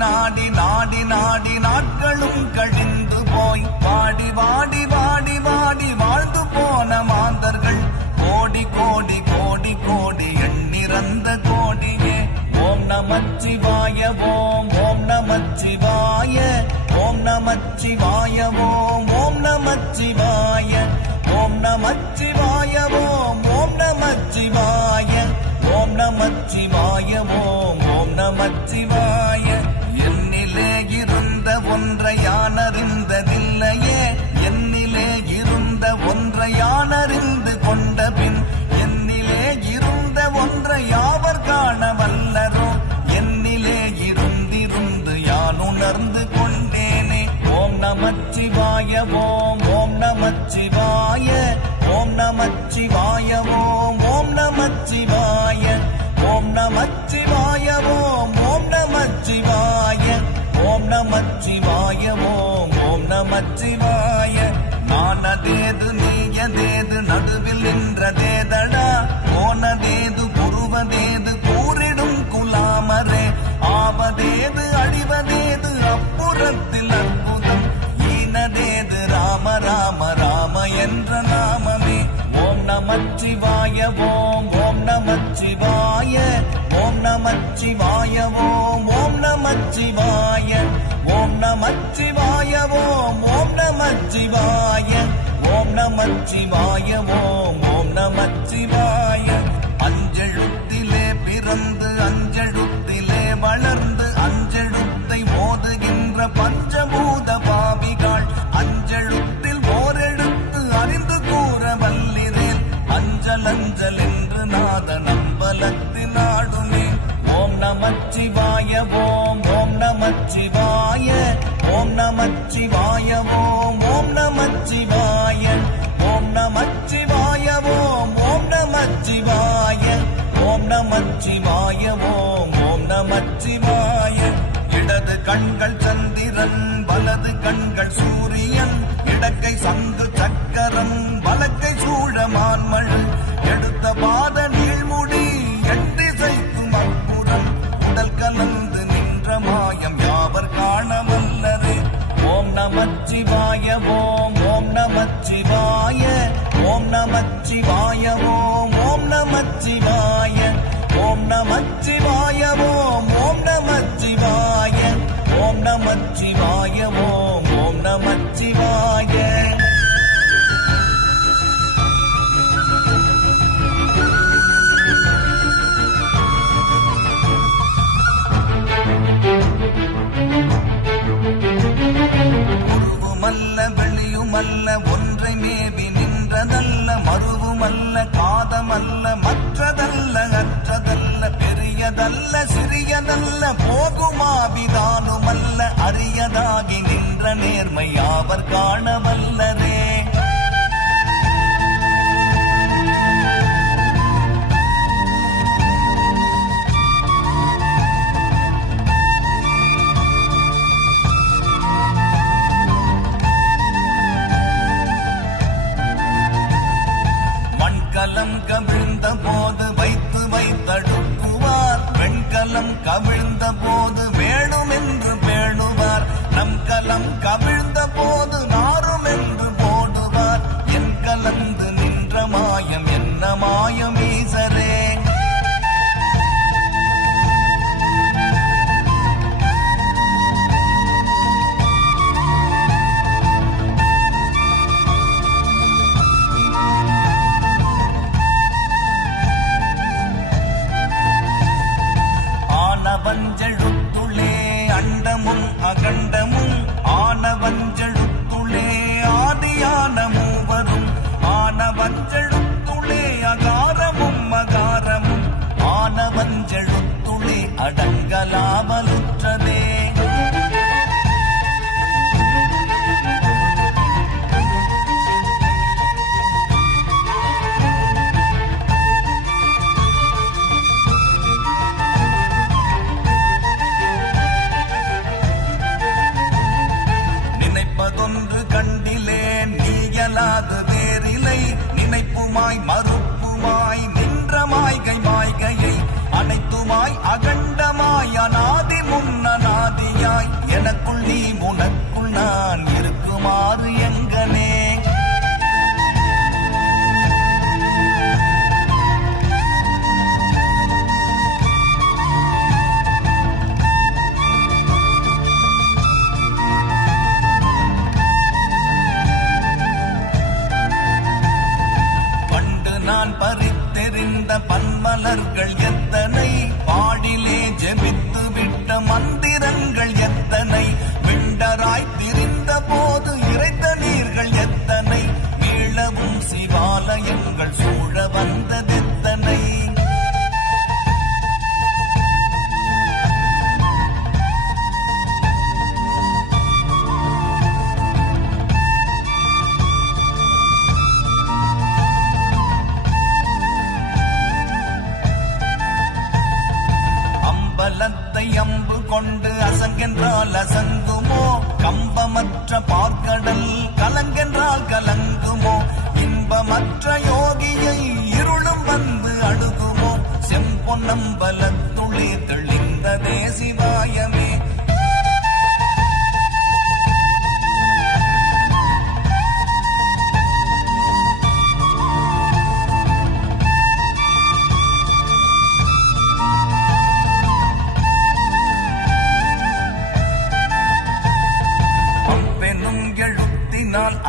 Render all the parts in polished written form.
நாடி நாடி நாடி நாட்களும் கழிந்து போய் வாடி வாடி வாடி வாடி வாழ்ந்து போன மாந்தர்கள் கோடி கோடி கோடி கோடி எண்ணிறந்த கோடியே. ஓம் நமச்சிவாய ஓம் ஓம் நமச்சிவாய ஓம் நமச்சிவாய ஓம் ஓம் நமச்சிவாய ஓம் நமச்சிவாய ஓம் ஓம் நமச்சிவாய ஓம் நமச்சிவாய ஓம் ஓம் நமச்சிவாய. என்னிலே இருந்த ஒன்றை யானறிந்ததில்லையே, என்னிலே இருந்த ஒன்றை யானறிந்து கொண்ட பின் என்னிலே இருந்த ஒன்றை யாவர் காண வல்லரோ, என்னிலே இருந்திருந்து யான் உணர்ந்து கொண்டேனே. ஓம் நமச்சிவாய ஓம் ஓம் நமச்சிவாய ஓம் நமச்சிவாய ஓம் ஓம் நமச்சிவாய ஓம் நமச்சிவாய ஓம் ஓம் நமச்சிவாய ஓம் நமச்சிவாய ஓம் ஓம் நமச்சிவாய. நானதேது நீயதேது நடுவில் நின்றதேதடா, போனதேது புருவதேது கூறிடும் குலாமரே, ஆவதேது அழிவதேது அப்புறத்தில் அற்புதம், ஈனதேது ராம ராம ராம என்ற நாமமே. ஓம் நமச்சிவாய ஓம் ஓம் நமச்சிவாய ஓம் நமச்சிவாய ஓம் ஓம் நமச்சிவாய ஓம் நமச்சிவாய ஓம் ஓம் நமச்சிவாய ஓம் நமச்சிவாய ஓம் ஓம் நமச்சிவாய. அஞ்செழுத்திலே பிறந்து அஞ்செழுத்திலே வளர்ந்து அஞ்செழுத்தை ஓதுகின்ற பஞ்சபூத பாவிகள் அஞ்செழுத்தில் ஓரெழுத்து அறிந்து கூற வல்லிரேல், அஞ்சல் அஞ்சல் என்று நாத நம்பலத்தில் ஆடுமே. ஓம் நமச்சிவாய ஓம் ஓம் நமச்சிவாய ஓம் நமச்சிவாய ஓம் ஓம் நமச்சிவாய ஓம் நமச்சிவாய ஓம் ஓம் நமச்சிவாய ஓம் நமச்சிவாய ஓம் ஓம் நமச்சிவாய. இடது கண்கள் சந்திரன் வலது கண்கள் சூரியன், இடக்கை சங்கு சக்கரம் வலக்கை சூழமான்மழு, எடுத்த பாத நீழ்முடி எட்டிசைக்கும் அப்புறம், உடல் கலந்து நின்ற மாயம் யாவர் காண வல்லரே. ஓம் நமச்சிவாய ஓம் ஓம் நமச்சிவாய ஓம் நமச்சிவாய ஓம் ஓம் நமச்சிவாய ஓம் நமச்சிவாய ஓம் ஓம் நமச்சிவாய ஓம் நமச்சிவாய ஓம் ஓம் நமச்சிவாய. உருவுமல்ல வெளியுமல்ல ஒன்றை மேவி நின்றதல்ல, மருவுமல்ல காதமல்ல மற்றதல்ல அற்றதல்ல, பெரியதல்ல சிறியதல்ல போகுமாவிதானுமல்ல, அரியதாகி நின்ற நேர்மை யாவர் காண வல்லரே. மண்கலம் கவிழ்ந்த போது வைத்து வைத்தடுக்குவார், வெண்கலம் கவிழ்ந்த போது வேணும் என்று பேணுவார், நம் கலம் கவிழ்ந்த போது நாரும் என்று போடுவார், என் கலந்து நின்ற மாயம் என்ன மாயம் ஈசரே. ஆனவஞ்செழுத்துளே அண்டமும் அகண்டமும், ஆனவஞ்செழுத்துளே ஆதியான மூவரும், ஆனவஞ்செழுத்துளே அகாரமும் அகாரமும், ஆனவஞ்செழுத்துளே அடங்கலாமலுற்றதே. நினைப்பதொன்று கண்டிலேன் நீயலாது வேறிலை, நினைப்புமாய் மறுப்புமாய் நின்ற மாய்கை மாய்கையை அனைத்துமாய் அகண்டமாய் அநாதி முன்னநாதி எனக்குள் நீ உனக்குள் நான் இருக்குமாறு எங்கனே. நான் பறித்தெறிந்த பன்மலர்கள் எத்தனை, பாடிலே ஜெபித்து விட்ட மந்திரங்கள் எத்தனை, விண்டராய் திரிந்த போது இறைத்த நீர்கள் எத்தனை, மீளவும் சிவாலயங்கள் சூழ வந்ததெத்தனை. பலத்தை அம்பு கொண்டு அசங்கென்றால் அசங்குமோ, கம்பமற்ற பார்க்கடல் கலங்கென்றால் கலங்குமோ, இன்பமற்ற யோகியை இருளும் வந்து அணுகுமோ, செம்பொன்னம்பலத்துளே தெளிந்ததே சிவாயமே.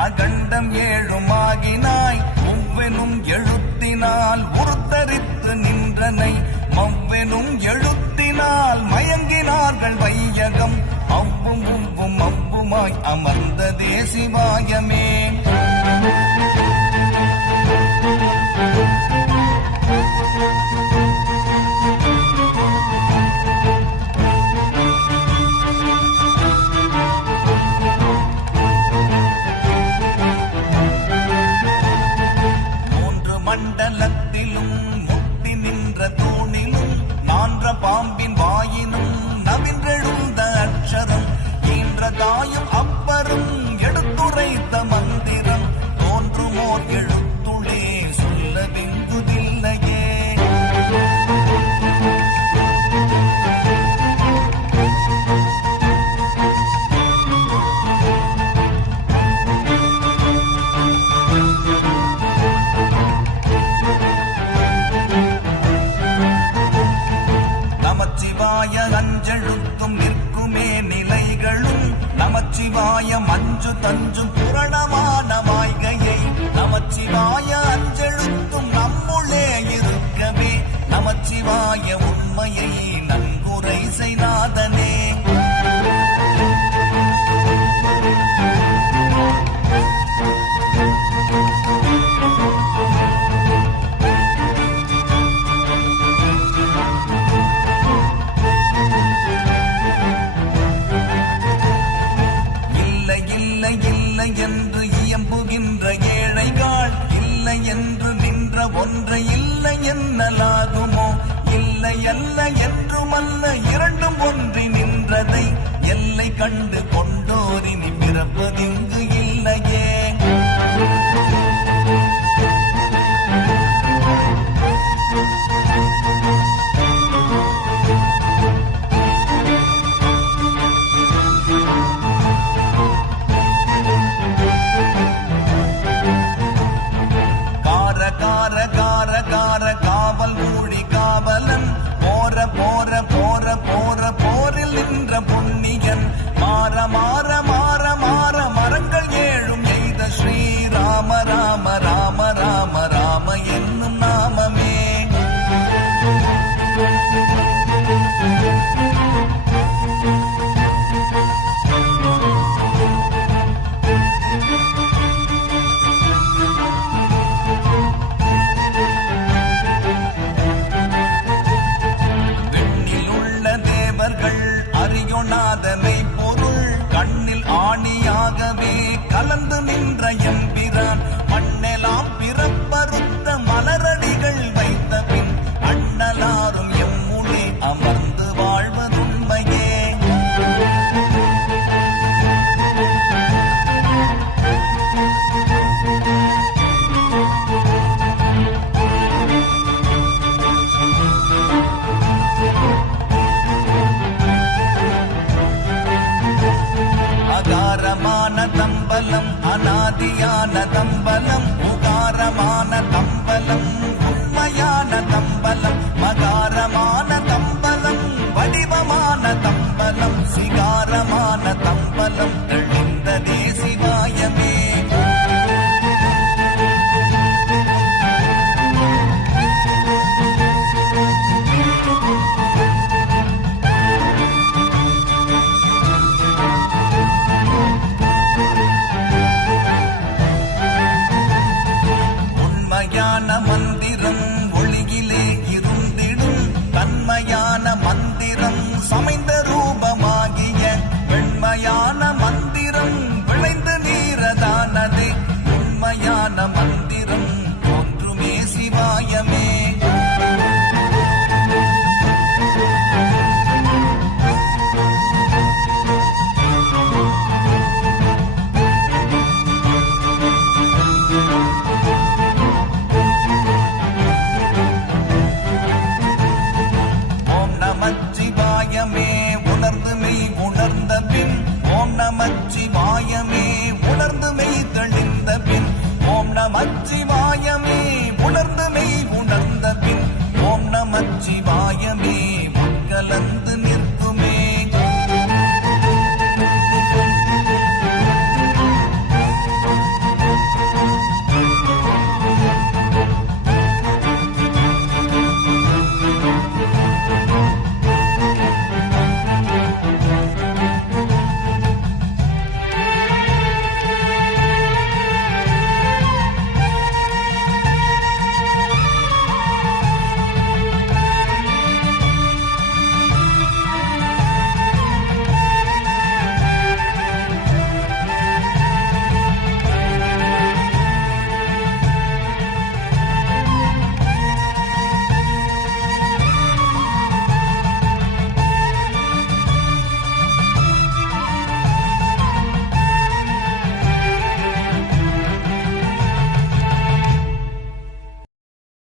அகண்டம் ஏழுமாகினாய், ஒவ்வெனும் எழுத்தினால் உருத்தரித்து நின்றனை, மவ்வெனும் எழுத்தினால் மயங்கினார்கள் வையகம், அவ்வும் உவ்வும் அவ்வுமாய் அமர்ந்ததே சிவாயமே. மண்டலத்திலும் முட்டி நின்ற தூணிலும் நான்ற பாம்பின் வாயினும் நவின்றெழுந்த அக்ஷரம், ஈன்ற தாயும் அப்பரும் எடுத்துரைத்த மந்திரம், தோன்றுமோர் எழுத்துளே சொல்ல விங்குதில்லையே. நமச்சிவாய அஞ்செழுத்தும் நிற்குமே நிலைகளும், நமச்சிவாய மஞ்சு தஞ்சும் புரணமான மாய்கையை, நமச்சிவாய அஞ்செழுத்தும் நம்முள்ளே இருக்கவே, நமச்சிவாய உண்மையை நன்குரை செய்நாதனே. இல்லை என்று இயம்புகின்ற ஏழைகள், இல்லை என்று நின்ற ஒன்றை இல்லை என்னலாகுமோ, இல்லை அல்ல என்றுமல்ல இரண்டும் ஒன்றி நின்றதை, எல்லை கண்டு கொண்டோரினி பிறப்பதிங்கு இல்லையே. காவல் ஊழி காவலன், போற போற போற போற போரில் நின்ற புண்ணியன், மாற மாற மாற மாற மரங்கள் ஏழும் எய்த ஸ்ரீராம ராம ராம ராம ராம என்னும் நாமமே. அறியொணாதனை பொருள் கண்ணில் ஆணியாகவே கலந்து நின்ற எம்பிரான், மண்ணெலாம் பிறப்பறுத்த மலரடிகள் வைத்த பின் அண்ணலாரும் எம்முளே அமர்ந்து வாழ்வதுண்மையே. தம்பலம் அநாதியான தம்பலம் உகாரமான தம்பலம் உண்மையான தம்பலம் மகாரமான தம்பலம் வடிவமான தம்பலம் சிகாரமான தம்பலம் தெளிந்ததே சிவாயமே. மந்திரம் ஒளியிலே இருந்திடும் தன்மையான மந்திரம் சமைந்த ரூபமாகிய வெண்மையான மந்திரம் விளைந்து நீரதானதே உண்மையான மந்திரம் ஒன்றுமே சிவாயமே. நமச்சிவாயமே உணர்ந்து மெய் உணர்ந்த பின் ஓம் நமச்சிவாய